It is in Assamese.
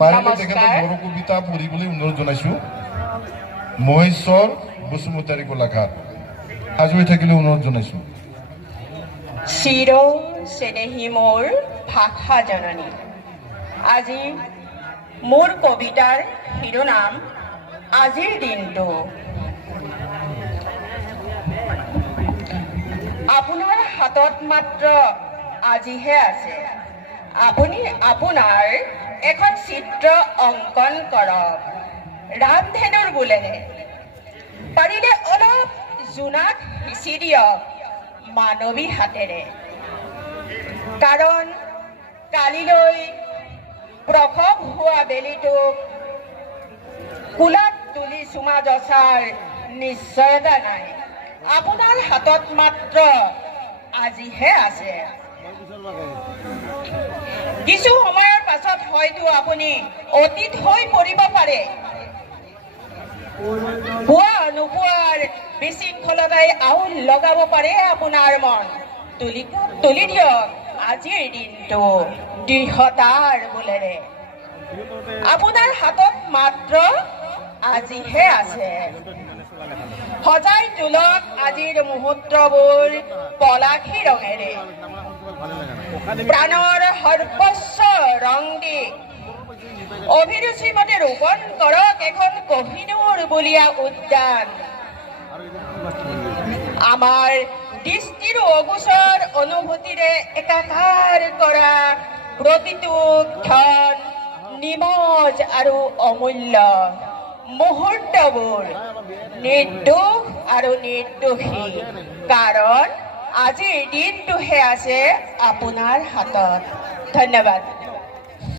পাৰিলে তেখেতক বড়ো কবিতা পঢ়িবলৈ অনুৰোধ জনাইছোঁ। মহেশ্বৰ বসুমতাৰী গোলাঘাট সাজু হৈ থাকিলে অনুৰোধ জনাইছোঁ। চিৰ চেনেহী মোৰ ভাষা জননী, আজি মোৰ কবিতাৰ শিৰোনাম আজিৰ দিনটো। আপোনাৰ হাতত মাত্ৰ আজিহে আছে। আপুনি আপোনাৰ এখন চিত্ৰ অংকন কৰক ৰামধেনুৰ বোলেৰে। পাৰিলে অলপ জোনাক সিঁচি দিয়ক মানৱী হাতেৰে। কাৰণ কালিলৈ প্ৰসৱ হোৱা বেলিটোক কোলাত তুলি চুমা যচাৰ নিশ্চয়তা নাই। আপোনাৰ হাতত মাত্ৰ আজিহে আছে। কিছু সময়ৰ পাছত হয়তো আপুনি অতীত হৈ পৰিব পাৰে। পোৱা নোপোৱাৰ বিশৃংখলতাই আউল লগাব পাৰে আপোনাৰ মন। তুলি দিয়ক আজিৰ দিনটো দৃঢ়তাৰ বোলেৰে। আপোনাৰ হাতত মাত্ৰ আজিহে আছে। সজাই তোলক আজিৰ মুহূৰ্তবোৰ পলাশী ৰঙেৰে। প্ৰাণৰ সৰ্বস্ব ৰং দি অভিৰুচিমতে ৰোপণ কৰক এখন কহিনুৰ বুলীয়া উদ্যান। আমাৰ দৃষ্টিৰ অগোচৰ অনুভূতিৰে একাকাৰ কৰা প্ৰতিটো ক্ষণ নিমজ আৰু অমূল্য মুহূৰ্তবোৰ নিৰ্দোষ আৰু নিৰ্দোষী। কাৰণ আজিৰ দিনটোহে আছে আপোনাৰ হাতত। ধন্যবাদ।